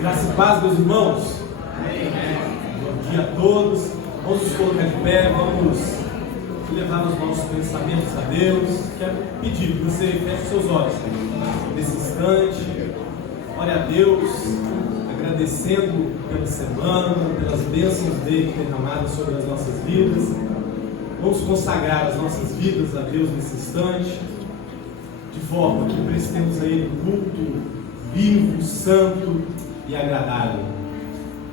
Graça e paz, meus irmãos. Bom dia a todos. Vamos nos colocar de pé, vamos levar os nossos pensamentos a Deus. Quero pedir que você feche seus olhos nesse instante. Ore a Deus, agradecendo pela semana, pelas bênçãos dele derramadas sobre as nossas vidas. Vamos consagrar as nossas vidas a Deus nesse instante, de forma que prestemos a Ele um culto vivo, santo e agradável.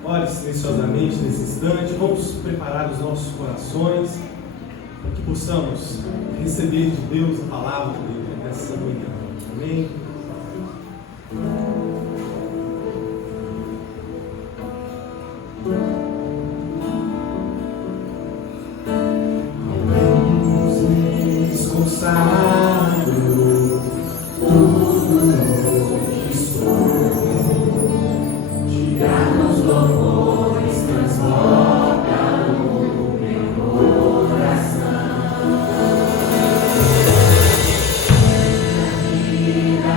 Ore silenciosamente nesse instante. Vamos preparar os nossos corações para que possamos receber de Deus a palavra dele nessa manhã. Amém? Consagro tudo que sou, tira-nos louvores, transborda o meu coração. A vida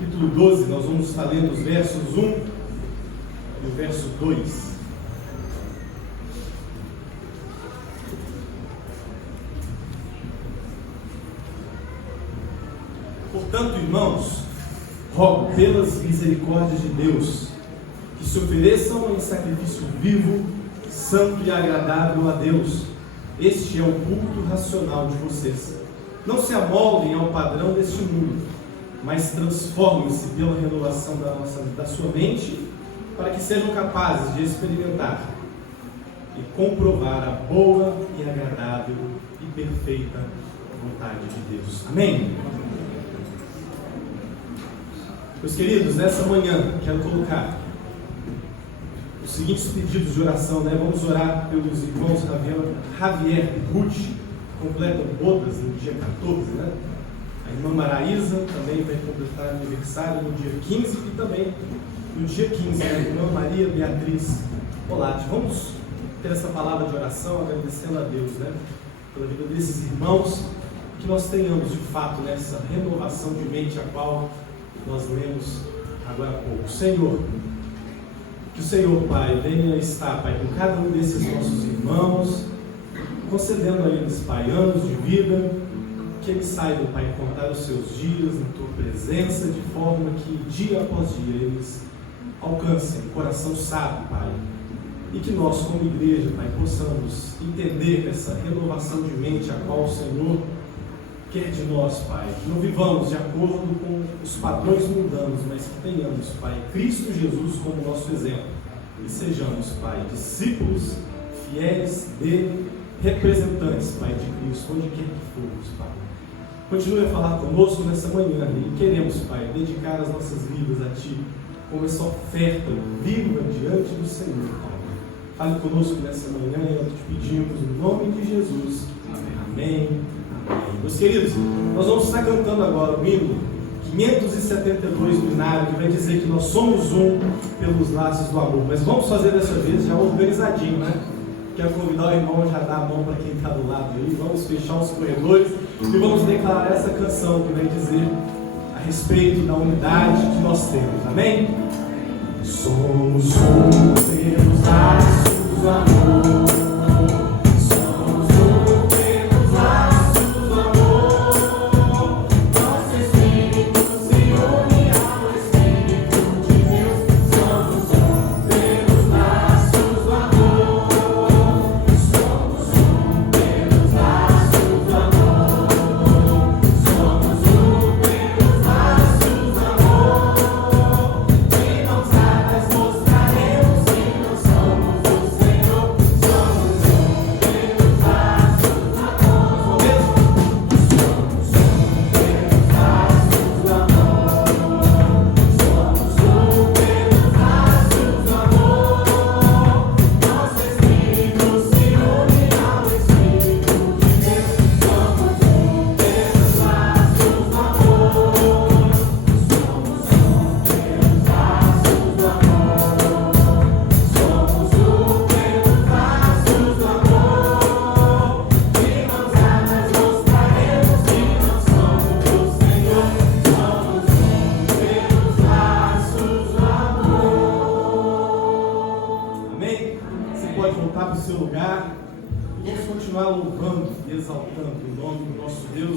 capítulo 12, nós vamos estar lendo os versos 1 e o verso 2. Portanto, irmãos, rogo pelas misericórdias de Deus, que se ofereçam em sacrifício vivo, santo e agradável a Deus. Este é o culto racional de vocês. Não se amoldem ao padrão deste mundo, mas transformem-se pela renovação da sua mente, para que sejam capazes de experimentar e comprovar a boa e agradável e perfeita vontade de Deus. Amém? Meus queridos, nessa manhã quero colocar os seguintes pedidos de oração, né? Vamos orar pelos irmãos Javier e Ruth, completam bodas no dia 14, né? A irmã Maraísa também vai completar aniversário no dia 15 e também no dia 15, né? A irmã Maria Beatriz Olate. Vamos ter essa palavra de oração agradecendo a Deus, né? Pela vida desses irmãos, que nós tenhamos de fato nessa renovação de mente a qual nós lemos agora há pouco. Senhor, que o Senhor, Pai, venha estar, Pai, com cada um desses nossos irmãos, concedendo a eles, Pai, anos de vida, que eles saibam, Pai, contar os seus dias na Tua presença, de forma que dia após dia eles alcancem o coração sábio, Pai, e que nós, como igreja, Pai, possamos entender essa renovação de mente a qual o Senhor quer de nós, Pai, que não vivamos de acordo com os padrões mundanos, mas que tenhamos, Pai, Cristo Jesus como nosso exemplo e sejamos, Pai, discípulos fiéis dele, representantes, Pai, de Cristo, onde quer que formos, Pai. Continue a falar conosco nessa manhã e queremos, Pai, dedicar as nossas vidas a Ti como essa oferta viva diante do Senhor, Pai. Fale conosco nessa manhã e nós te pedimos no nome de Jesus. Amém. Meus queridos, nós vamos estar cantando agora o hino 572 do Inário, que vai dizer que nós somos um pelos laços do amor. Mas vamos fazer dessa vez já organizadinho, né? Quero convidar o irmão a já dar a mão para quem está do lado aí. Vamos fechar os corredores e vamos declarar essa canção que vai dizer a respeito da unidade que nós temos. Amém? Somos um pelos laços do amor.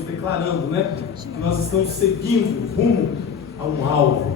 Declarando, né, que nós estamos seguindo rumo a um alvo.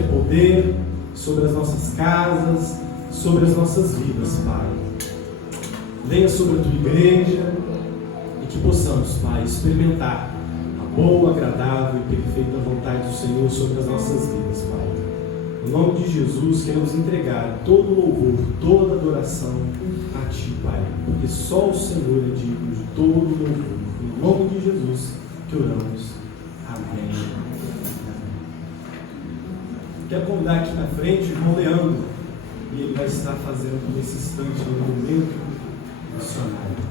que é poder sobre as nossas casas, sobre as nossas vidas, Pai. Venha sobre a tua igreja e que possamos, Pai, experimentar a boa, agradável e perfeita vontade do Senhor sobre as nossas vidas, Pai. Em nome de Jesus, queremos entregar todo louvor, toda adoração a Ti, Pai, porque só o Senhor é digno de todo louvor. Em nome de Jesus que oramos. Amém. Quero convidar aqui na frente o irmão Leandro, e ele vai estar fazendo nesse instante um momento missionário.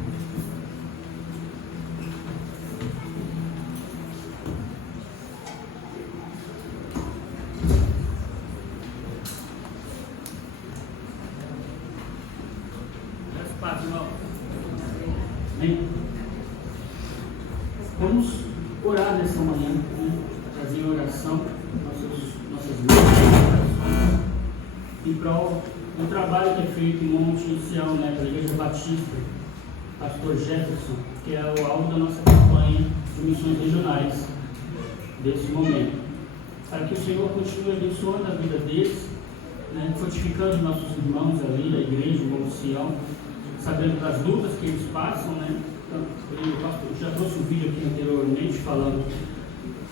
Amém? Vamos orar nessa manhã, trazer em oração nossas vidas em prol do trabalho que é feito em Monte Sião, pela Igreja Batista, Pastor Jefferson, que é o alvo da nossa campanha de missões regionais desse momento, para que o Senhor continue abençoando a vida deles, fortificando nossos irmãos ali da igreja, em Monte Sião, sabendo das lutas que eles passam, Eu já trouxe um vídeo aqui anteriormente falando,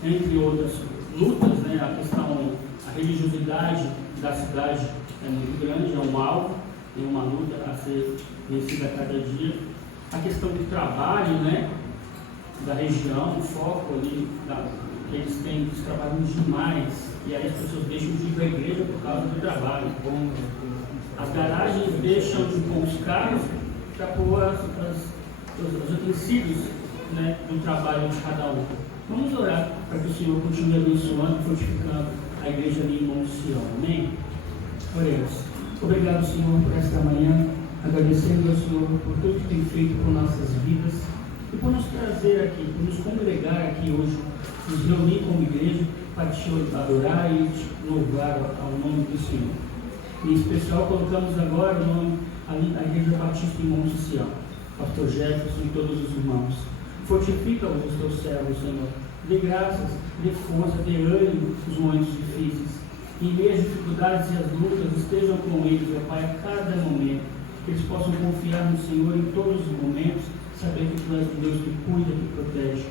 entre outras lutas, a religiosidade da cidade é muito grande, é um alvo, é uma luta a ser vencida a cada dia. A questão do trabalho, da região, o foco ali, que eles têm, eles trabalham demais, e aí as pessoas deixam de ir para a igreja por causa do trabalho. As garagens deixam de pôr os carros para pôr os utensílios do trabalho de cada um. Vamos orar para que o Senhor continue abençoando e fortificando a igreja ali em Monte Sião. Amém? Oremos. Obrigado, Senhor, por esta manhã, agradecendo ao Senhor por tudo que tem feito por nossas vidas e por nos trazer aqui, por nos congregar aqui hoje, nos reunir como igreja para te adorar e te louvar ao nome do Senhor. Em especial, colocamos agora o nome ali da Igreja Batista em Monte Sião, Pastor Jefferson e todos os irmãos. Fortifica os teus servos, Senhor. Dê graças, dê força, dê ânimo nos momentos difíceis. Em meio às dificuldades e às lutas, estejam com eles, ó Pai, a cada momento. Que eles possam confiar no Senhor em todos os momentos, sabendo que Tu és um Deus que cuida, que protege.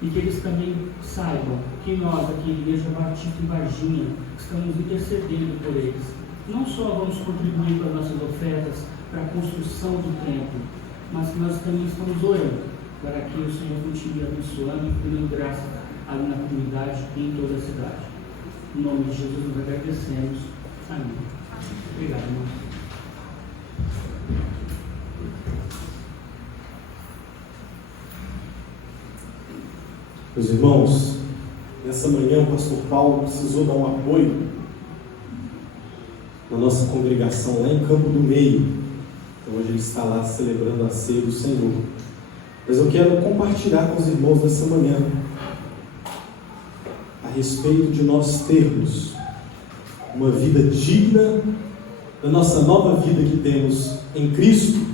E que eles também saibam que nós, aqui na Igreja Batista em Varginha, estamos intercedendo por eles. Não só vamos contribuir com as nossas ofertas para a construção do templo, mas que nós também estamos orando para que o Senhor continue abençoando e dando graça ali na comunidade e em toda a cidade. Em nome de Jesus nós agradecemos. Amém. Obrigado, irmão. Meus irmãos, nessa manhã o pastor Paulo precisou dar um apoio na nossa congregação lá em Campo do Meio. Então hoje ele está lá celebrando a ceia do Senhor. Mas eu quero compartilhar com os irmãos nessa manhã a respeito de nós termos uma vida digna da nossa nova vida que temos em Cristo.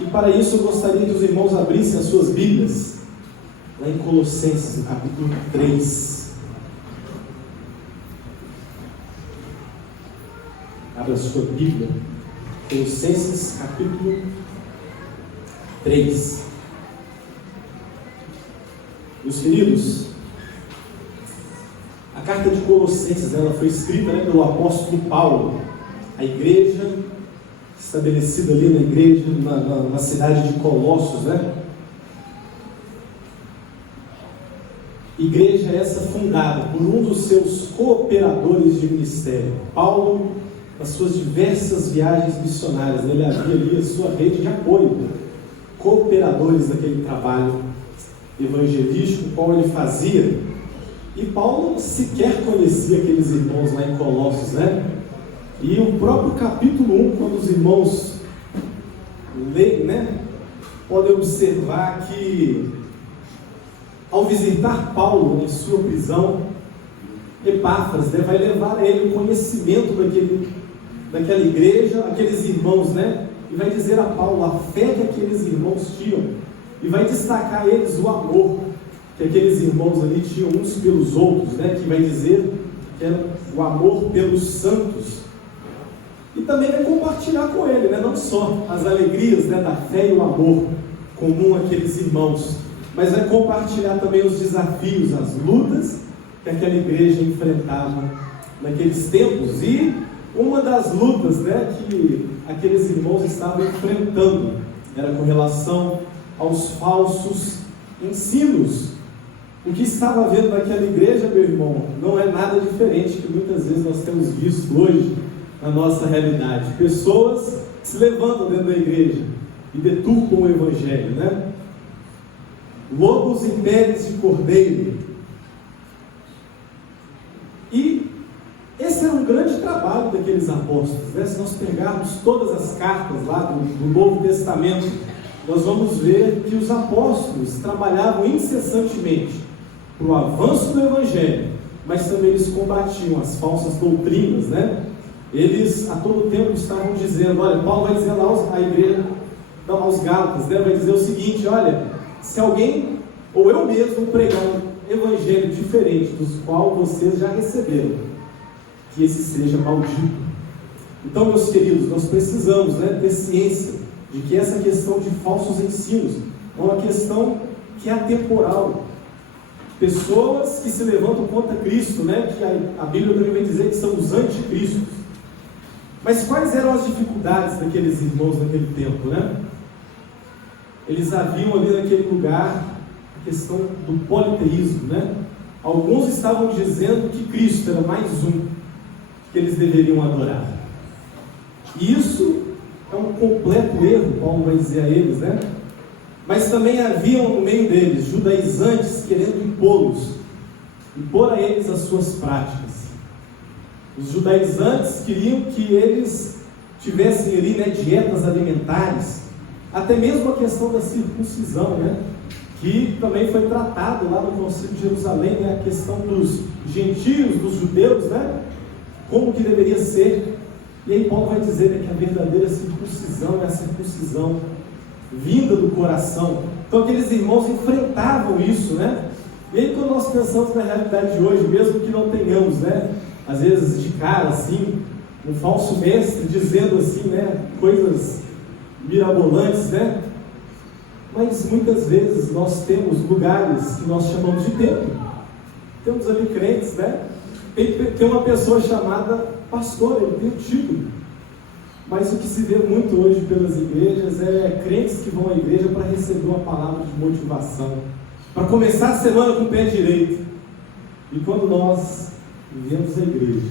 E para isso eu gostaria que os irmãos abrissem as suas Bíblias lá em Colossenses, no capítulo 3. Abra a sua Bíblia, Colossenses capítulo 3. Meus queridos, a carta de Colossenses ela foi escrita pelo apóstolo Paulo, a igreja estabelecida ali na igreja, na cidade de Colossos, Igreja essa fundada por um dos seus cooperadores de ministério. Paulo, nas suas diversas viagens missionárias, ele havia ali a sua rede de apoio, cooperadores daquele trabalho evangelístico, qual ele fazia. E Paulo sequer conhecia aqueles irmãos lá em Colossos, E o próprio capítulo 1, quando os irmãos leem, podem observar que ao visitar Paulo em sua prisão, Epáfras vai levar a ele o conhecimento daquela igreja, aqueles irmãos, e vai dizer a Paulo a fé que aqueles irmãos tinham, e vai destacar a eles o amor que aqueles irmãos ali tinham uns pelos outros, que vai dizer que eram o amor pelos santos. E também vai compartilhar com ele, né? Não só as alegrias, né, da fé e o amor comum àqueles irmãos, mas vai compartilhar também os desafios, as lutas que aquela igreja enfrentava naqueles tempos. E uma das lutas, né, que aqueles irmãos estavam enfrentando era com relação aos falsos ensinos. O que estava havendo naquela igreja, meu irmão, não é nada diferente que muitas vezes nós temos visto hoje na nossa realidade. Pessoas se levantam dentro da igreja e deturpam o evangelho, né? Lobos em peles de cordeiro. E esse era um grande trabalho daqueles apóstolos, né? Se nós pegarmos todas as cartas lá do Novo Testamento, nós vamos ver que os apóstolos trabalhavam incessantemente para o avanço do evangelho, mas também eles combatiam as falsas doutrinas, né? Eles a todo tempo estavam dizendo, olha, Paulo vai dizer lá à igreja, aos Gálatas, né? Vai dizer o seguinte, olha, se alguém, ou eu mesmo, pregar um evangelho diferente dos qual vocês já receberam, que esse seja maldito. Então, meus queridos, nós precisamos, né, ter ciência de que essa questão de falsos ensinos é uma questão que é atemporal. Pessoas que se levantam contra Cristo, né, que a Bíblia também vai dizer que são os anticristos. Mas quais eram as dificuldades daqueles irmãos naquele tempo, né? Eles haviam ali naquele lugar a questão do politeísmo, né? Alguns estavam dizendo que Cristo era mais um que eles deveriam adorar. E isso é um completo erro, Paulo vai dizer a eles, né? Mas também haviam no meio deles judaizantes querendo impor a eles as suas práticas. Os judaizantes queriam que eles tivessem ali, né, dietas alimentares, até mesmo a questão da circuncisão, né, que também foi tratado lá no Concílio de Jerusalém, né, a questão dos gentios, dos judeus, né, como que deveria ser. E aí Paulo vai dizer, né, que a verdadeira circuncisão é a circuncisão vinda do coração. Então aqueles irmãos enfrentavam isso, né? E aí quando nós pensamos na realidade de hoje, mesmo que não tenhamos, né, às vezes de cara assim, um falso mestre dizendo assim, né, coisas mirabolantes, né? Mas muitas vezes nós temos lugares que nós chamamos de templo. Temos ali crentes, né? Tem uma pessoa chamada pastor, ele tem um título. Mas o que se vê muito hoje pelas igrejas é crentes que vão à igreja para receber uma palavra de motivação, para começar a semana com o pé direito. E quando nós vivemos a igreja,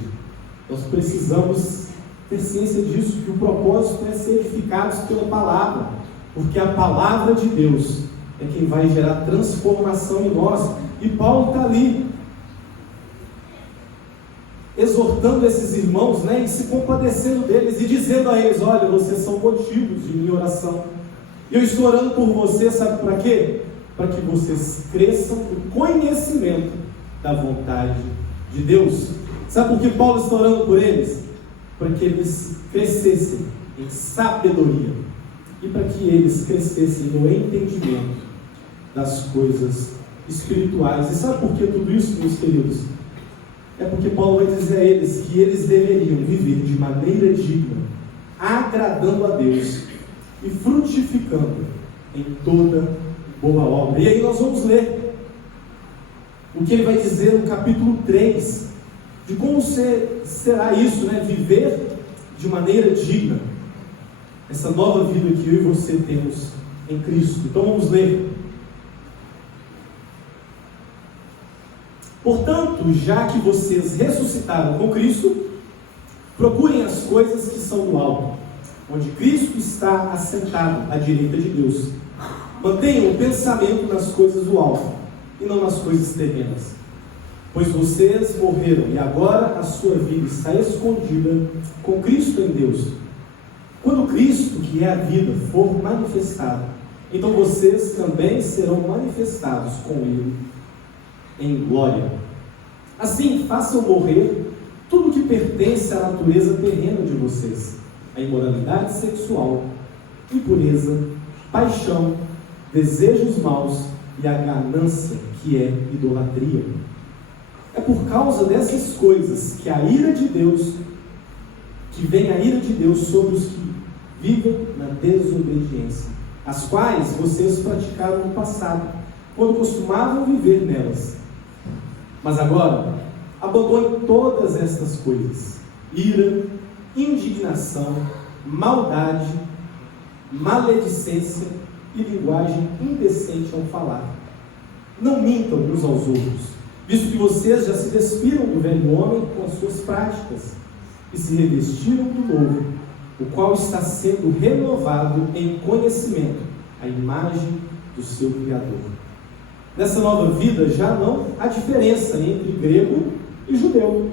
nós precisamos ter ciência disso, que o propósito é ser edificados pela palavra, porque a palavra de Deus é quem vai gerar transformação em nós. E Paulo está ali exortando esses irmãos, né, e se compadecendo deles e dizendo a eles, olha, vocês são motivos de minha oração. Eu estou orando por vocês, sabe para quê? Para que vocês cresçam no conhecimento da vontade de Deus. Sabe por que Paulo está orando por eles? Para que eles crescessem em sabedoria e para que eles crescessem no entendimento das coisas espirituais. E sabe por que tudo isso, meus queridos? É porque Paulo vai dizer a eles que eles deveriam viver de maneira digna, agradando a Deus e frutificando em toda boa obra. E aí nós vamos ler o que ele vai dizer no capítulo 3, de como será isso, né? Viver de maneira digna, essa nova vida que eu e você temos em Cristo. Então vamos ler. Portanto, já que vocês ressuscitaram com Cristo, procurem as coisas que são do alto, onde Cristo está assentado à direita de Deus. Mantenham o pensamento nas coisas do alto e não nas coisas terrenas, pois vocês morreram e agora a sua vida está escondida com Cristo em Deus. Quando Cristo, que é a vida, for manifestado, então vocês também serão manifestados com Ele em glória. Assim, façam morrer tudo que pertence à natureza terrena de vocês: a imoralidade sexual, impureza, paixão, desejos maus e a ganância, que é idolatria. É por causa dessas coisas que a ira de Deus, que vem a ira de Deus sobre os que vivem na desobediência, as quais vocês praticaram no passado, quando costumavam viver nelas. Mas agora, abandonem todas estas coisas: ira, indignação, maldade, maledicência e linguagem indecente ao falar. Não mintam uns aos outros, visto que vocês já se despiram do velho homem com as suas práticas e se revestiram do novo, o qual está sendo renovado em conhecimento, à imagem do seu Criador. Nessa nova vida já não há diferença entre grego e judeu,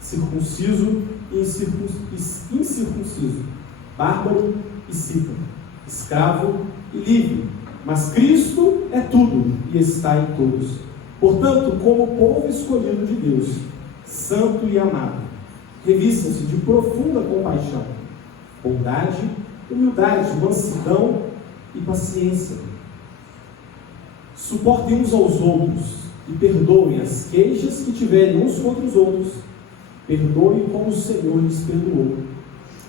circunciso e incircunciso, bárbaro e cita, escravo e livre, mas Cristo é tudo e está em todos. Portanto, como povo escolhido de Deus, santo e amado, revistam-se de profunda compaixão, bondade, humildade, mansidão e paciência. Suportem uns aos outros e perdoem as queixas que tiverem uns contra os outros. Perdoem como o Senhor lhes perdoou.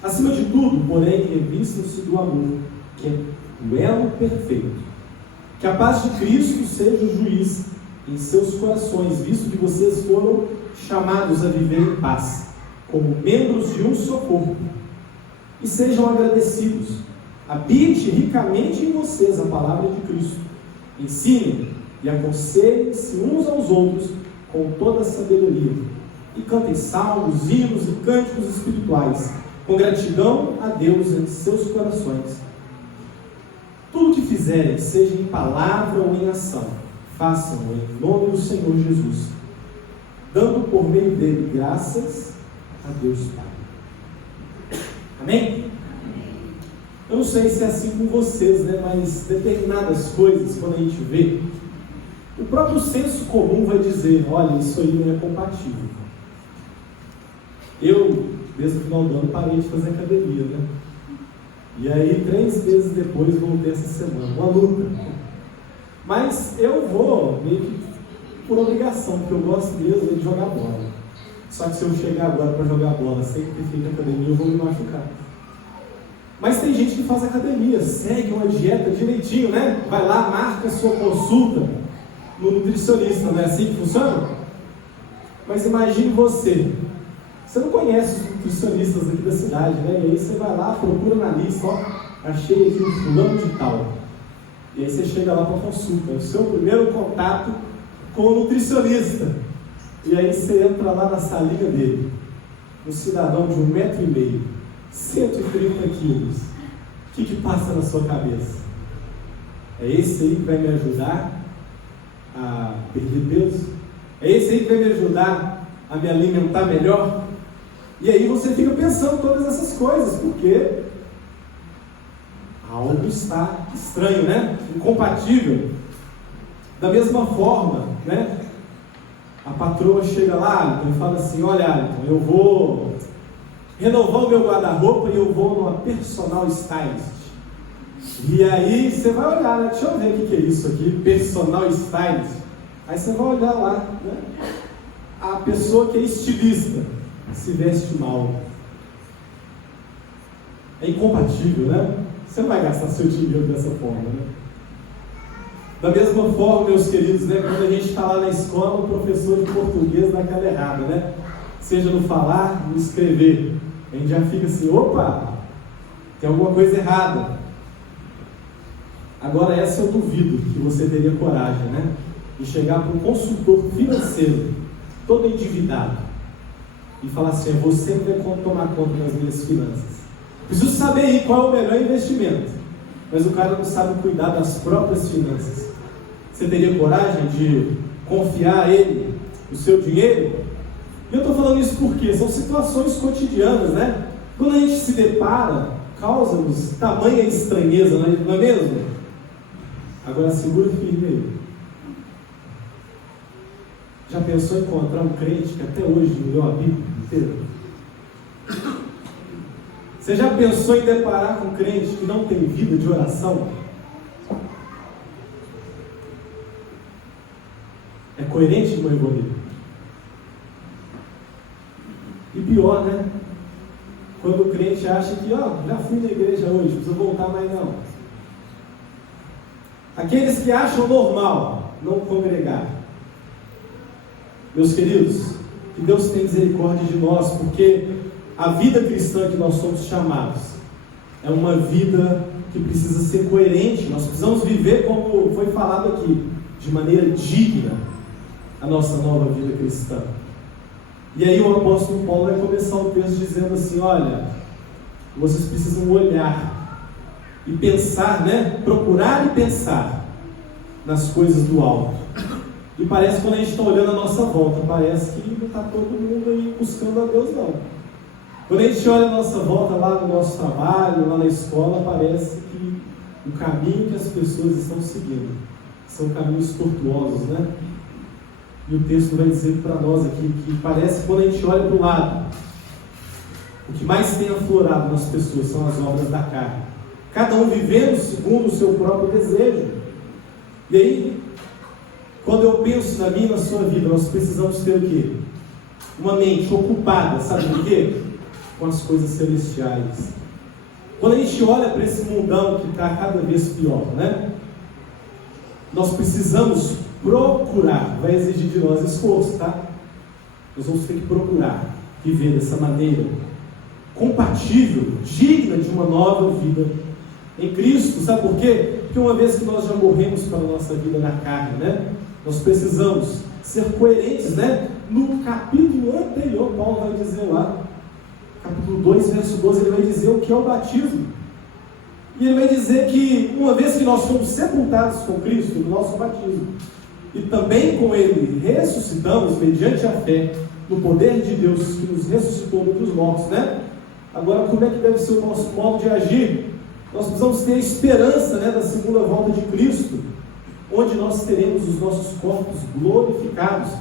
Acima de tudo, porém, revistam-se do amor, que é o elo perfeito. Que a paz de Cristo seja o juiz em seus corações, visto que vocês foram chamados a viver em paz, como membros de um só corpo. E sejam agradecidos. Habite ricamente em vocês a palavra de Cristo. Ensinem e aconselhem-se uns aos outros com toda a sabedoria. E cantem salmos, hinos e cânticos espirituais, com gratidão a Deus em seus corações. Tudo que fizerem, seja em palavra ou em ação, façam-no em nome do Senhor Jesus, dando por meio dele graças a Deus Pai. Amém? Eu não sei se é assim com vocês, né? Mas determinadas coisas, quando a gente vê, o próprio senso comum vai dizer: olha, isso aí não é compatível. Eu, desde o final do ano, parei de fazer academia, né? E aí, 3 meses depois, voltei essa semana. Uma luta. Mas eu vou meio que por obrigação, porque eu gosto mesmo de jogar bola. Só que se eu chegar agora para jogar bola sem ter feito academia, eu vou me machucar. Mas tem gente que faz academia, segue uma dieta direitinho, né? Vai lá, marca sua consulta no nutricionista, não é assim que funciona? Mas imagine você não conhece os nutricionistas aqui da cidade, né? E aí você vai lá, procura na lista, ó, achei aqui um fulano de tal. E aí você chega lá para a consulta, é o seu primeiro contato com o nutricionista. E aí você entra lá na salinha dele, um cidadão de 1,5 metro, 130 quilos. O que passa na sua cabeça? É esse aí que vai me ajudar a perder peso? É esse aí que vai me ajudar a me alimentar melhor? E aí você fica pensando todas essas coisas, porque algo está estranho, né? Incompatível. Da mesma forma, né? A patroa chega lá e fala assim: olha, Ayrton, eu vou renovar o meu guarda-roupa e eu vou numa personal stylist. E aí você vai olhar, né? Deixa eu ver o que é isso aqui, personal stylist. Aí você vai olhar lá, né? A pessoa que é estilista se veste mal. É incompatível, né? Você não vai gastar seu dinheiro dessa forma, né? Da mesma forma, meus queridos, né? Quando a gente está lá na escola, o professor de português dá aquela errada, né? Seja no falar, no escrever. A gente já fica assim: opa, tem alguma coisa errada. Agora, essa eu duvido que você teria coragem, né? De chegar para um consultor financeiro, todo endividado, e falar assim: você vai tomar conta das minhas finanças. Preciso saber aí qual é o melhor investimento. Mas o cara não sabe cuidar das próprias finanças. Você teria coragem de confiar a ele o seu dinheiro? E eu estou falando isso porque são situações cotidianas, né? Quando a gente se depara, causa-nos tamanha estranheza, não é mesmo? Agora segura firme aí. Já pensou em encontrar um crente que até hoje não leu a Bíblia inteira? Você já pensou em deparar com um crente que não tem vida de oração? É coerente, irmão Ivone? pior, né? Quando o crente acha que, já fui na igreja hoje, não precisa voltar mais não. Aqueles que acham normal não congregar. Meus queridos, que Deus tenha misericórdia de nós, porque a vida cristã que nós somos chamados é uma vida que precisa ser coerente. Nós precisamos viver, como foi falado aqui, de maneira digna a nossa nova vida cristã. E aí o apóstolo Paulo vai começar o texto dizendo assim: olha, vocês precisam olhar e pensar, né? Procurar e pensar nas coisas do alto. E parece que quando a gente está olhando a nossa volta, parece que não está todo mundo aí buscando a Deus, não. Quando a gente olha a nossa volta lá no nosso trabalho, lá na escola, parece que o caminho que as pessoas estão seguindo são caminhos tortuosos, né? E o texto vai dizer para nós aqui que parece que quando a gente olha para o lado, o que mais tem aflorado nas pessoas são as obras da carne. Cada um vivendo segundo o seu próprio desejo. E aí, quando eu penso na minha e na sua vida, nós precisamos ter o quê? Uma mente ocupada, sabe por quê? Com as coisas celestiais. Quando a gente olha para esse mundão que está cada vez pior, né? Nós precisamos procurar, vai exigir de nós esforço, tá? Nós vamos ter que procurar viver dessa maneira compatível, digna de uma nova vida em Cristo. Sabe por quê? Porque uma vez que nós já morremos para a nossa vida na carne, né? Nós precisamos ser coerentes, né? No capítulo anterior, Paulo vai dizer lá, capítulo 2, verso 12, ele vai dizer o que é o batismo. E ele vai dizer que uma vez que nós fomos sepultados com Cristo no nosso batismo, e também com Ele ressuscitamos mediante a fé no poder de Deus que nos ressuscitou dos mortos, né? Agora, como é que deve ser o nosso modo de agir? Nós precisamos ter a esperança, né, da segunda volta de Cristo, onde nós teremos os nossos corpos glorificados.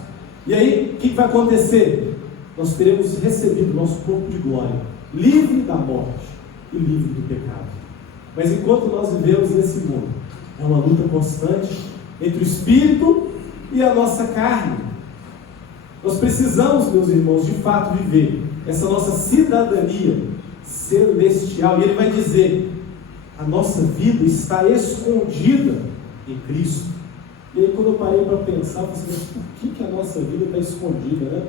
E aí, o que vai acontecer? Nós teremos recebido o nosso corpo de glória, livre da morte e livre do pecado. Mas enquanto nós vivemos nesse mundo, é uma luta constante entre o Espírito e a nossa carne. Nós precisamos, meus irmãos, de fato viver essa nossa cidadania celestial. E ele vai dizer: a nossa vida está escondida em Cristo. E aí, quando eu parei para pensar, eu pensei, mas por que a nossa vida está escondida, né?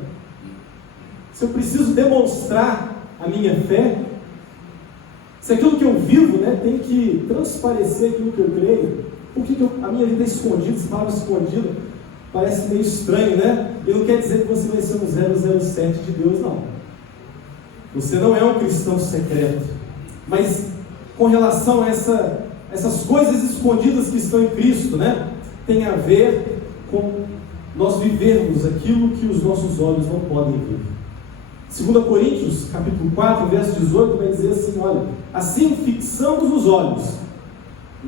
Se eu preciso demonstrar a minha fé, se aquilo que eu vivo, né, tem que transparecer aquilo que eu creio, por que a minha vida é escondida? Essa palavra escondida parece meio estranho, né? E não quer dizer que você vai ser um 007 de Deus, não. Você não é um cristão secreto. Mas com relação a essas coisas escondidas que estão em Cristo, né, tem a ver com nós vivermos aquilo que os nossos olhos não podem ver. 2 Coríntios, capítulo 4, verso 18, vai dizer assim: olha, assim fixamos os olhos,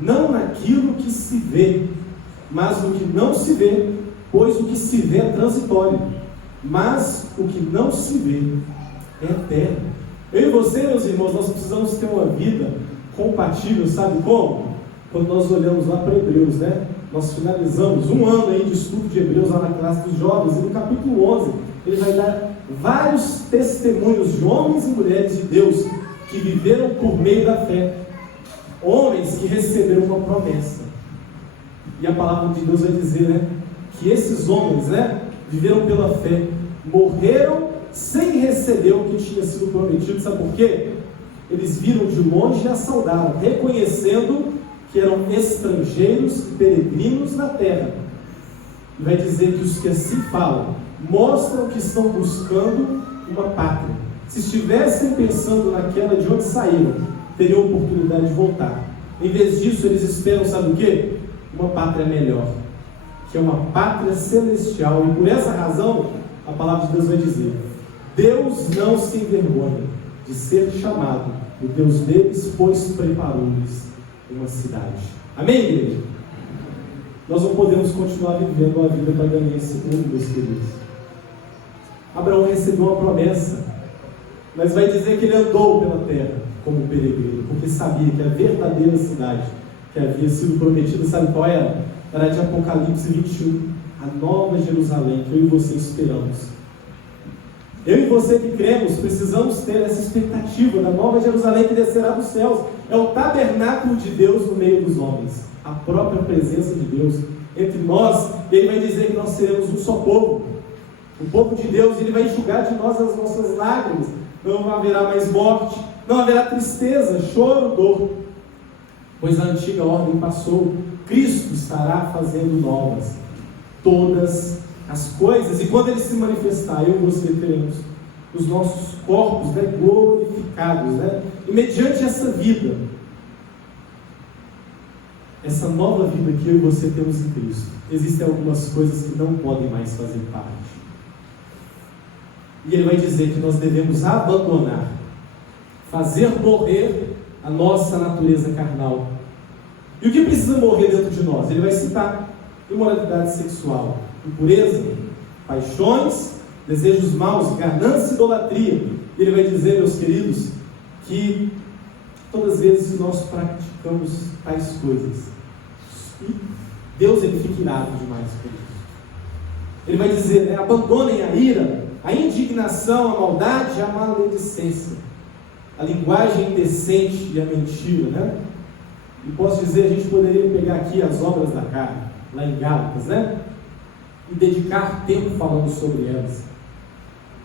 não naquilo que se vê, mas no que não se vê, pois o que se vê é transitório, mas o que não se vê é eterno. Eu e você, meus irmãos, nós precisamos ter uma vida compatível, sabe como? Quando nós olhamos lá para Hebreus, né? Nós finalizamos um ano aí de estudo de Hebreus lá na classe dos jovens, e no capítulo 11, ele vai dar vários testemunhos de homens e mulheres de Deus que viveram por meio da fé, homens que receberam uma promessa. E a palavra de Deus vai dizer, né, que esses homens, né, viveram pela fé, morreram sem receber o que tinha sido prometido. Sabe por quê? Eles viram de longe e a saudaram, reconhecendo que eram estrangeiros e peregrinos na terra. E vai dizer que os que assim falam mostram que estão buscando uma pátria. Se estivessem pensando naquela de onde saíram, teriam oportunidade de voltar. Em vez disso, eles esperam, sabe o quê? Uma pátria melhor, que é uma pátria celestial. E por essa razão, a palavra de Deus vai dizer: Deus não se envergonha de ser chamado o Deus deles, pois preparou-lhes uma cidade. Amém, igreja? Nós não podemos continuar vivendo a vida para ganhar esse mundo, meus queridos. Abraão recebeu uma promessa, mas vai dizer que ele andou pela terra como peregrino, porque sabia que a verdadeira cidade que havia sido prometida, sabe qual era? Era de Apocalipse 21, a nova Jerusalém, que eu e você esperamos. Eu e você que cremos, precisamos ter essa expectativa da nova Jerusalém que descerá dos céus. É o tabernáculo de Deus no meio dos homens, a própria presença de Deus entre nós. Ele vai dizer que nós seremos um só povo, o povo de Deus. Ele vai enxugar de nós as nossas lágrimas. Não haverá mais morte, não haverá tristeza, choro, dor, pois a antiga ordem passou. Cristo estará fazendo novas todas as coisas, e quando Ele se manifestar, eu e você teremos os nossos corpos, né, glorificados, né? E mediante essa vida, essa nova vida que eu e você temos em Cristo, existem algumas coisas que não podem mais fazer parte. E Ele vai dizer que nós devemos abandonar, fazer morrer a nossa natureza carnal. E o que precisa morrer dentro de nós? Ele vai citar imoralidade sexual, impureza, paixões, desejos maus, ganância e idolatria. Ele vai dizer, meus queridos, que todas as vezes que nós praticamos tais coisas, Deus ele fica irado demais por isso. Ele vai dizer, né, abandonem a ira, a indignação, a maldade, a maledicência, a linguagem indecente e a mentira, né? E posso dizer, a gente poderia pegar aqui as obras da carne, lá em Gálatas, né? E dedicar tempo falando sobre elas.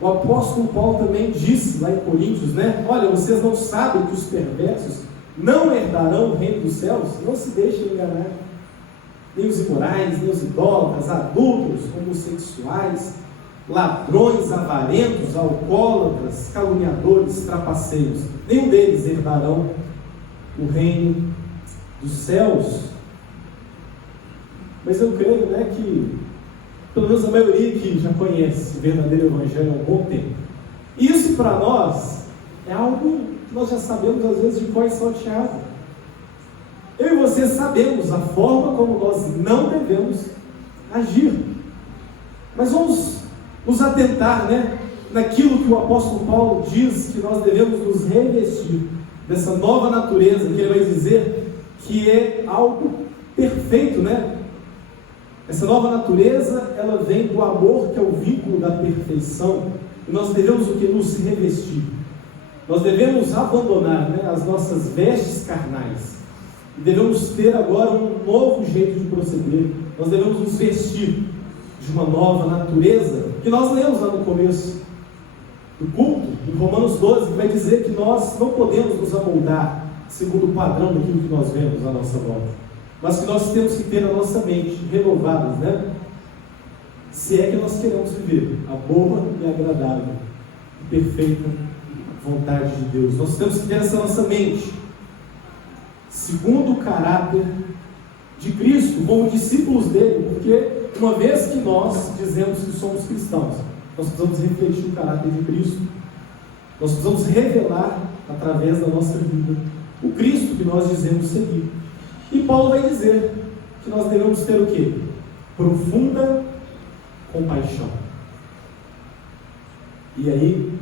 O apóstolo Paulo também disse lá em Coríntios, né? Olha, vocês não sabem que os perversos não herdarão o reino dos céus? Não se deixem enganar. Nem os imorais, nem os idólatras, adúlteros, homossexuais, ladrões, avarentos, alcoólatras, caluniadores, trapaceiros, nenhum deles herdarão o reino dos céus. Mas eu creio, né, que pelo menos a maioria que já conhece o verdadeiro Evangelho há um bom tempo. Isso para nós é algo que nós já sabemos às vezes de cor salteado. Eu e você sabemos a forma como nós não devemos agir. Mas vamos nos atentar, né, naquilo que o apóstolo Paulo diz que nós devemos nos revestir dessa nova natureza, que ele vai dizer que é algo perfeito, né? Essa nova natureza, ela vem do amor, que é o vínculo da perfeição, e nós devemos o que? Nos revestir. Nós devemos abandonar, né, as nossas vestes carnais, e devemos ter agora um novo jeito de proceder. Nós devemos nos vestir de uma nova natureza, que nós lemos lá no começo do culto, em Romanos 12, que vai dizer que nós não podemos nos amoldar segundo o padrão daquilo que nós vemos à nossa volta, mas que nós temos que ter a nossa mente renovada, né? Se é que nós queremos viver a boa e agradável e perfeita vontade de Deus. Nós temos que ter essa nossa mente segundo o caráter de Cristo, como discípulos dele, porque uma vez que nós dizemos que somos cristãos, nós precisamos refletir o caráter de Cristo. Nós precisamos revelar através da nossa vida o Cristo que nós dizemos seguir. E Paulo vai dizer que nós devemos ter o quê? Profunda compaixão. E aí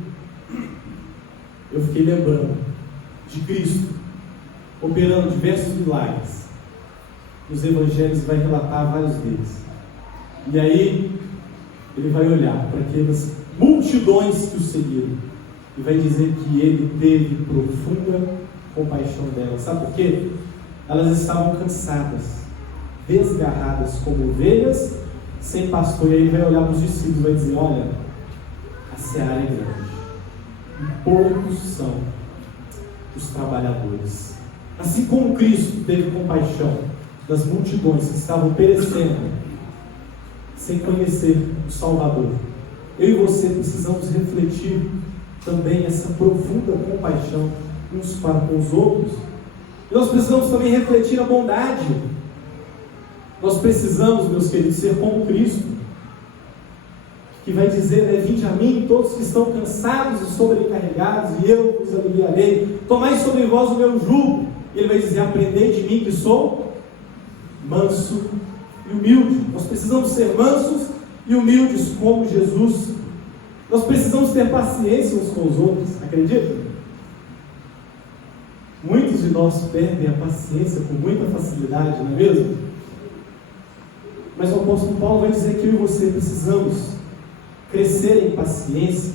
eu fiquei lembrando de Cristo operando diversos milagres. Os evangelhos vai relatar vários deles. E aí ele vai olhar para aquelas multidões que o seguiram e vai dizer que ele teve profunda compaixão delas. Sabe por quê? Elas estavam cansadas, desgarradas como ovelhas sem pastor. E aí vai olhar para os discípulos e vai dizer: olha, a seara é grande e poucos são os trabalhadores. Assim como Cristo teve compaixão das multidões que estavam perecendo sem conhecer o Salvador, eu e você precisamos refletir também essa profunda compaixão uns para com os outros. E nós precisamos também refletir a bondade. Nós precisamos, meus queridos, ser como Cristo, que vai dizer, né: vinde a mim todos que estão cansados e sobrecarregados, e eu vos aliviarei. Tomai sobre vós o meu jugo. Ele vai dizer: aprendei de mim, que sou manso e humilde. Nós precisamos ser mansos e humildes como Jesus. Nós precisamos ter paciência uns com os outros, acredita? Muitos de nós perdem a paciência com muita facilidade, não é mesmo? Mas o apóstolo Paulo vai dizer que eu e você precisamos crescer em paciência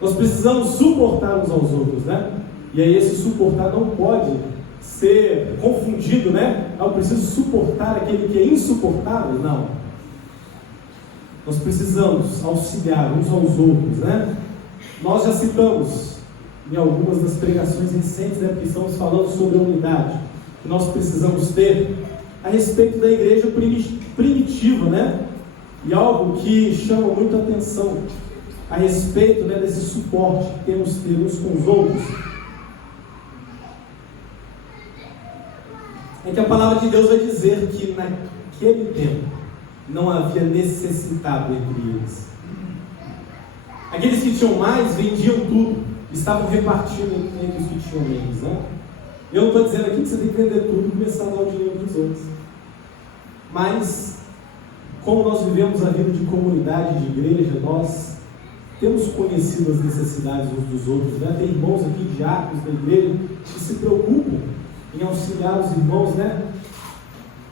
Nós precisamos suportar uns aos outros, né? E aí esse suportar não pode ser confundido, né? Eu preciso suportar aquele que é insuportável. Não. Nós precisamos auxiliar uns aos outros, né? Nós já citamos em algumas das pregações recentes, né? Porque estamos falando sobre a unidade que nós precisamos ter a respeito da igreja primitiva, né? E algo que chama muita atenção a respeito, né, desse suporte que temos que ter uns com os outros, é que a palavra de Deus vai dizer que naquele tempo não havia necessitado entre eles. Aqueles que tinham mais vendiam tudo, estavam repartindo entre os que tinham menos, né? Eu não estou dizendo aqui que você tem que vender tudo e começar a dar o dinheiro dos outros, mas como nós vivemos a vida de comunidade, de igreja, nós temos conhecido as necessidades uns dos outros, né? Tem irmãos aqui, diáconos da igreja, que se preocupam em auxiliar os irmãos, né?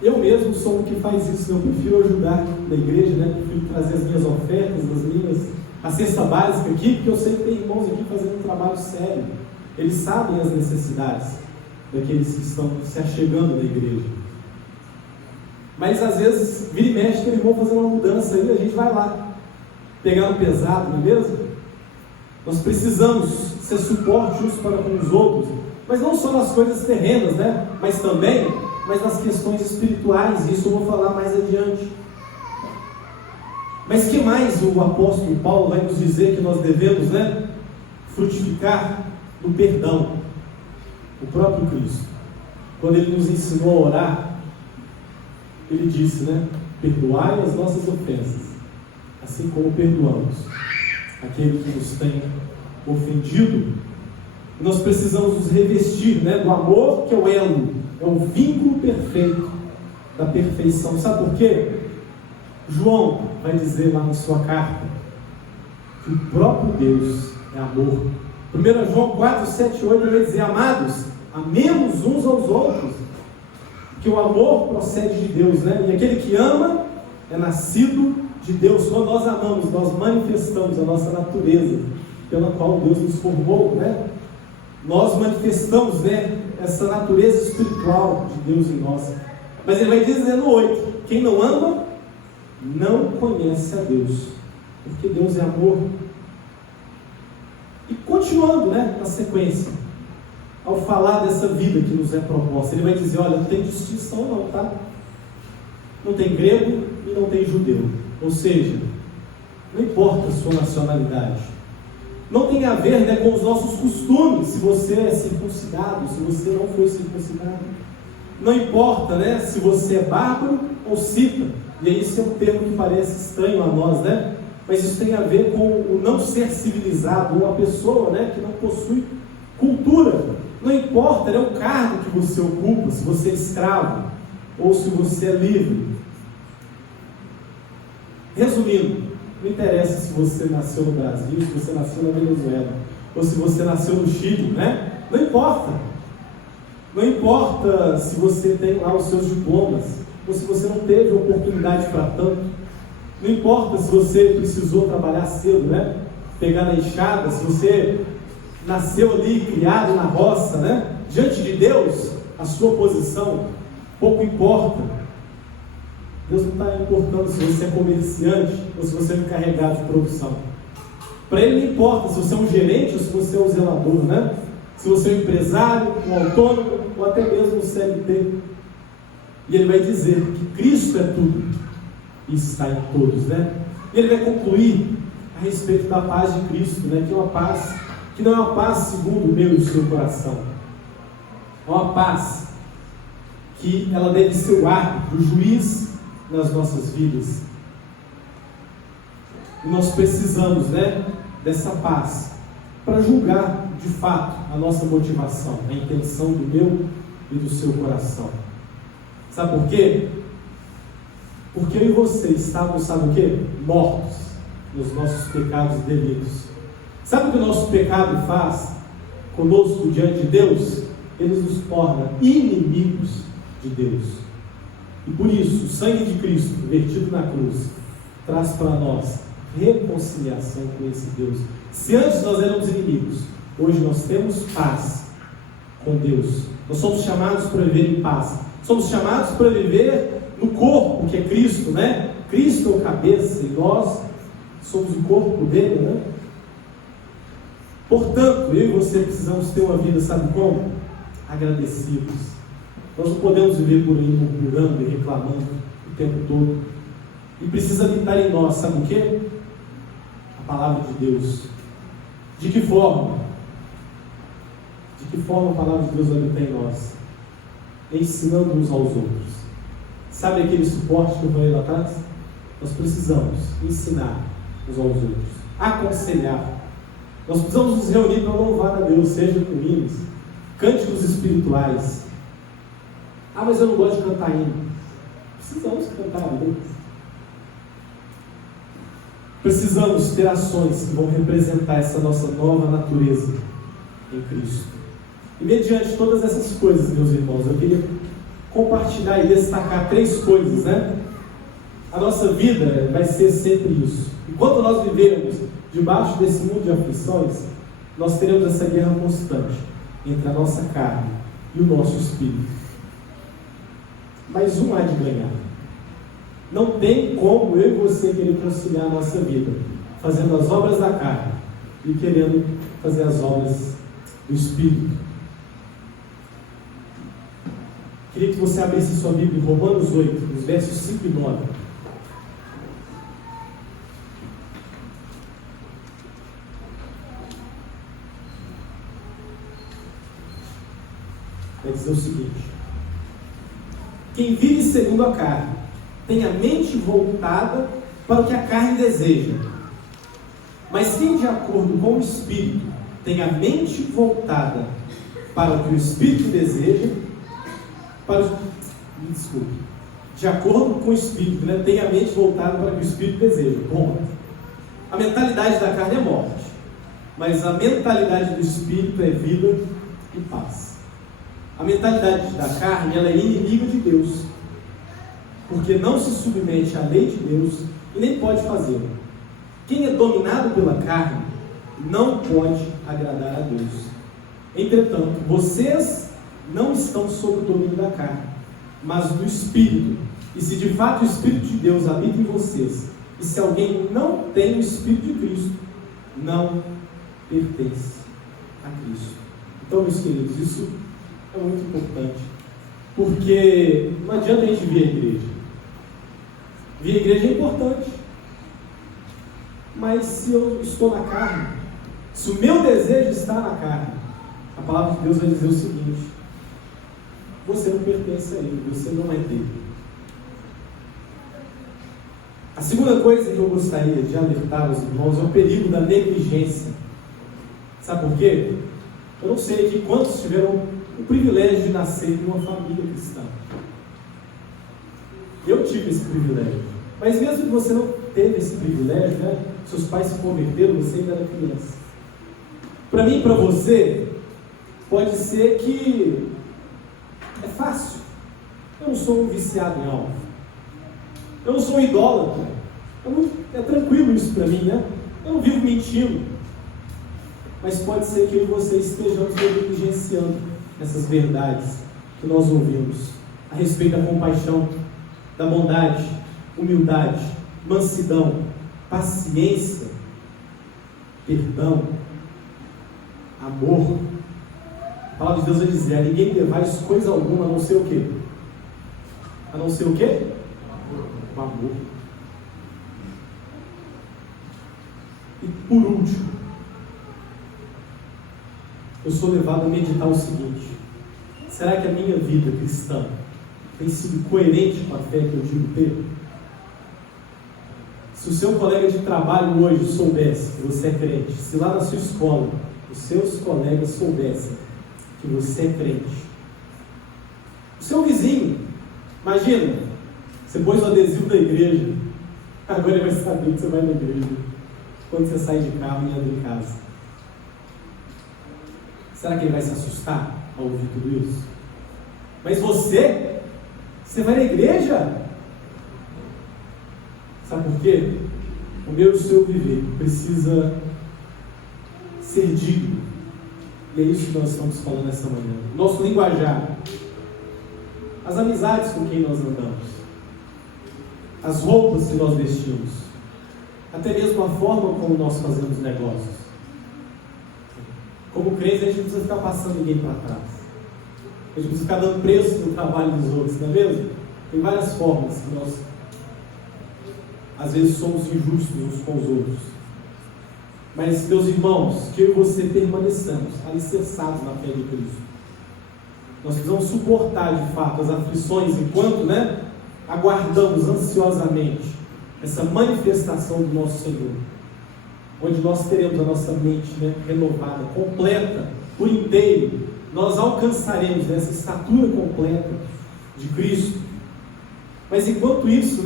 Eu mesmo sou um que faz isso, eu prefiro ajudar na igreja, né? Prefiro trazer as minhas ofertas, a cesta básica aqui, porque eu sei que tem irmãos aqui fazendo um trabalho sério. Eles sabem as necessidades daqueles que estão se achegando na igreja. Mas às vezes, vira e mexe, tem irmão fazendo uma mudança aí, a gente vai lá pegar no pesado, não é mesmo? Nós precisamos ser suporte uns para com os outros, mas não só nas coisas terrenas, né? Mas nas questões espirituais, isso eu vou falar mais adiante. Mas que mais o apóstolo Paulo vai nos dizer que nós devemos, né, frutificar no perdão? O próprio Cristo, quando ele nos ensinou a orar, ele disse, né, perdoai as nossas ofensas, assim como perdoamos aquele que nos tem ofendido. Nós precisamos nos revestir, né, do amor, que é o elo, é o vínculo perfeito da perfeição. Sabe por quê? João vai dizer lá na sua carta que o próprio Deus é amor. 1 João 4, 7, 8, ele vai dizer: amados, amemos uns aos outros, que o amor procede de Deus, né? E aquele que ama é nascido de Deus. Quando nós amamos, nós manifestamos a nossa natureza pela qual Deus nos formou, né? Nós manifestamos, né, essa natureza espiritual de Deus em nós. Mas ele vai dizer no 8: quem não ama não conhece a Deus, porque Deus é amor. E continuando, né, na sequência, ao falar dessa vida que nos é proposta, ele vai dizer: olha, não tem distinção não, tá? Não tem grego e não tem judeu. Ou seja, não importa a sua nacionalidade. Não tem a ver, né, com os nossos costumes, se você é circuncidado, se você não foi circuncidado. Não importa, né, se você é bárbaro ou cita. E aí esse é um termo que parece estranho a nós, né? Mas isso tem a ver com o não ser civilizado, uma pessoa, né, que não possui cultura. Não importa, né, o cargo que você ocupa, se você é escravo ou se você é livre. Resumindo, não interessa se você nasceu no Brasil, se você nasceu na Venezuela, ou se você nasceu no Chile, né? Não importa. Não importa se você tem lá os seus diplomas, ou se você não teve oportunidade para tanto. Não importa se você precisou trabalhar cedo, né? Pegar na enxada, se você nasceu ali, criado na roça, né? Diante de Deus, a sua posição pouco importa. Deus não está importando se você é comerciante ou se você é encarregado de produção. Para Ele não importa se você é um gerente ou se você é um zelador, né? Se você é um empresário, um autônomo ou até mesmo um CLT. E Ele vai dizer que Cristo é tudo e está em todos, né? E Ele vai concluir a respeito da paz de Cristo, né? Que é uma paz que não é uma paz segundo o meu e o seu coração. É uma paz que ela deve ser o árbitro, o juiz nas nossas vidas. E nós precisamos, né, dessa paz para julgar de fato a nossa motivação, a intenção do meu e do seu coração. Sabe por quê? Porque eu e você estavam, sabe o quê? Mortos nos nossos pecados e delitos. Sabe o que o nosso pecado faz conosco diante de Deus? Ele nos torna inimigos de Deus. E por isso, o sangue de Cristo, vertido na cruz, traz para nós reconciliação com esse Deus. Se antes nós éramos inimigos, hoje nós temos paz com Deus. Nós somos chamados para viver em paz. Somos chamados para viver no corpo, que é Cristo, né? Cristo é o cabeça e nós somos o corpo dele, né? Portanto, eu e você precisamos ter uma vida, sabe como? Agradecidos. Nós não podemos viver por aí murmurando e reclamando o tempo todo. E precisa habitar em nós, sabe o quê? A palavra de Deus. De que forma? De que forma a palavra de Deus vai habitar em nós? Ensinando uns aos outros. Sabe aquele suporte que eu falei lá atrás? Nós precisamos ensinar uns aos outros, aconselhar. Nós precisamos nos reunir para louvar a Deus, seja com hinos, cânticos espirituais. Ah, mas eu não gosto de cantar hino. Precisamos cantar a Deus. Precisamos ter ações que vão representar essa nossa nova natureza em Cristo. E mediante todas essas coisas, meus irmãos, eu queria compartilhar e destacar 3 coisas, né? A nossa vida vai ser sempre isso. Enquanto nós vivemos debaixo desse mundo de aflições, nós teremos essa guerra constante entre a nossa carne e o nosso espírito. Mas um há de ganhar. Não tem como eu e você querer conciliar a nossa vida fazendo as obras da carne e querendo fazer as obras do espírito. Queria que você abrisse sua Bíblia em Romanos 8, nos versos 5 e 9. Vai dizer o seguinte: quem vive segundo a carne tem a mente voltada para o que a carne deseja, mas quem de acordo com o Espírito tem a mente voltada para o que o Espírito deseja, de acordo com o Espírito, né? Tem a mente voltada para o que o Espírito deseja. Bom, a mentalidade da carne é morte, mas a mentalidade do Espírito é vida e paz. A mentalidade da carne, ela é inimiga de Deus, porque não se submete à lei de Deus e nem pode fazê-lo. Quem é dominado pela carne não pode agradar a Deus. Entretanto, vocês não estão sob o domínio da carne, mas do Espírito. E se de fato o Espírito de Deus habita em vocês, e se alguém não tem o Espírito de Cristo, não pertence a Cristo. Então, meus queridos, isso é muito importante, porque não adianta a gente vir à igreja. Vir à igreja é importante, mas se eu estou na carne, se o meu desejo está na carne, a palavra de Deus vai dizer o seguinte: você não pertence a Ele, você não é dele. A segunda coisa que eu gostaria de alertar os irmãos é o perigo da negligência. Sabe por quê? Eu não sei aqui quantos tiveram o privilégio de nascer em uma família cristã. Eu tive esse privilégio. Mas mesmo que você não teve esse privilégio, né? Seus pais se converteram, você ainda era criança. Para mim e para você, pode ser que é fácil. Eu não sou um viciado em álcool. Eu não sou um idólatra. É tranquilo isso para mim, né? Eu não vivo mentindo. Mas pode ser que eu e você estejamos negligenciando essas verdades que nós ouvimos a respeito da compaixão, da bondade, humildade, mansidão, paciência, perdão, amor. A palavra de Deus vai dizer: a ninguém levais coisa alguma a não ser o quê? A não ser o quê? O amor. E por último, eu sou levado a meditar o seguinte: será que a minha vida cristã tem sido coerente com a fé que eu digo ter? Se o seu colega de trabalho hoje soubesse que você é crente, se lá na sua escola os seus colegas soubessem que você é crente, o seu vizinho, imagina, você pôs o adesivo da igreja, agora ele vai saber que você vai na igreja quando você sai de carro e entra em casa. Será que ele vai se assustar ao ouvir tudo isso? Mas você vai na igreja? Sabe por quê? O meu e o seu viver precisa ser digno. E é isso que nós estamos falando nessa manhã. Nosso linguajar, as amizades com quem nós andamos, as roupas que nós vestimos, até mesmo a forma como nós fazemos negócios. Como crentes, a gente não precisa ficar passando ninguém para trás. A gente precisa ficar dando preço no trabalho dos outros, não é mesmo? Tem várias formas que nós, às vezes, somos injustos uns com os outros. Mas, meus irmãos, que eu e você permaneçamos alicerçados na fé de Cristo. Nós precisamos suportar, de fato, as aflições enquanto, aguardamos ansiosamente essa manifestação do nosso Senhor. Onde nós teremos a nossa mente renovada, completa, por inteiro. Nós alcançaremos essa estatura completa de Cristo. Mas enquanto isso,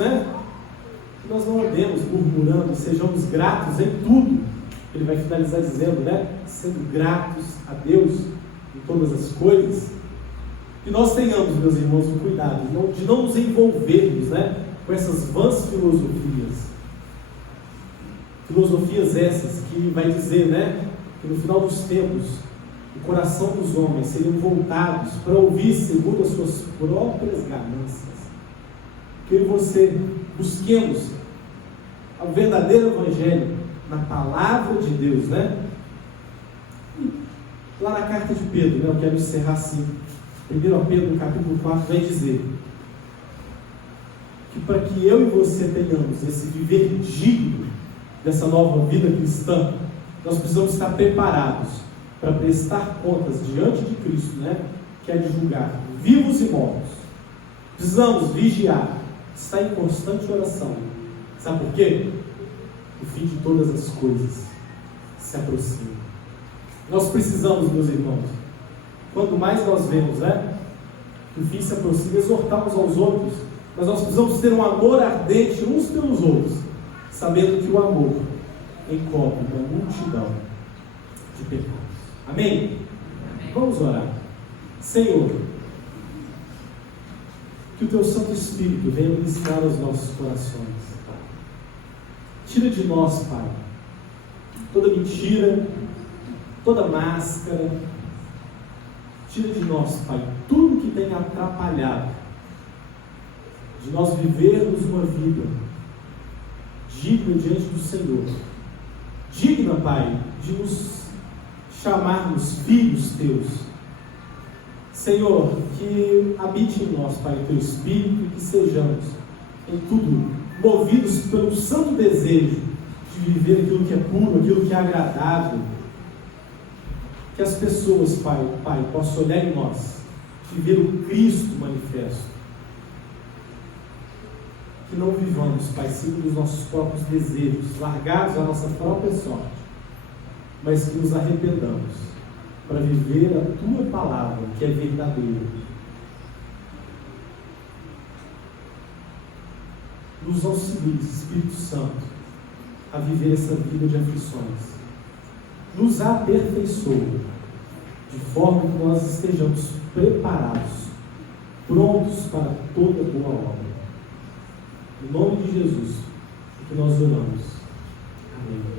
nós não andemos murmurando, sejamos gratos em tudo. Ele vai finalizar dizendo, sendo gratos a Deus em todas as coisas. Que nós tenhamos, meus irmãos, o cuidado de não nos envolvermos com essas vãs filosofias. Filosofias essas que vai dizer, que no final dos tempos o coração dos homens seriam voltados para ouvir segundo as suas próprias ganâncias. Que eu e você busquemos o verdadeiro Evangelho na palavra de Deus, E lá na carta de Pedro, eu quero encerrar assim. 1 Pedro, no capítulo 4, vai dizer que para que eu e você tenhamos esse viver digno dessa nova vida cristã, nós precisamos estar preparados para prestar contas diante de Cristo, que é de julgar vivos e mortos. Precisamos vigiar, estar em constante oração. Sabe por quê? O fim de todas as coisas se aproxima. Nós precisamos, meus irmãos, quanto mais nós vemos, que o fim se aproxima, exortar uns aos outros, mas nós precisamos ter um amor ardente uns pelos outros, sabendo que o amor encobre uma multidão de pecados. Amém? Vamos orar. Senhor, que o Teu Santo Espírito venha ministrar aos nossos corações. Tira de nós, Pai, toda mentira, toda máscara. Tira de nós, Pai, tudo que tem atrapalhado de nós vivermos uma vida digna diante do Senhor. Digna, Pai, de nos chamarmos filhos Teus. Senhor, que habite em nós, Pai, o Teu Espírito e que sejamos, em tudo, movidos pelo santo desejo de viver aquilo que é puro, aquilo que é agradável. Que as pessoas, Pai, possam olhar em nós e ver o Cristo manifesto. Que não vivamos, Pai, segundo os nossos próprios desejos, largados à nossa própria sorte, mas que nos arrependamos para viver a Tua palavra, que é verdadeira. Nos auxilies, Espírito Santo, a viver essa vida de aflições. Nos aperfeiçoe, de forma que nós estejamos preparados, prontos para toda boa obra. Em nome de Jesus, é que nós oramos. Amém.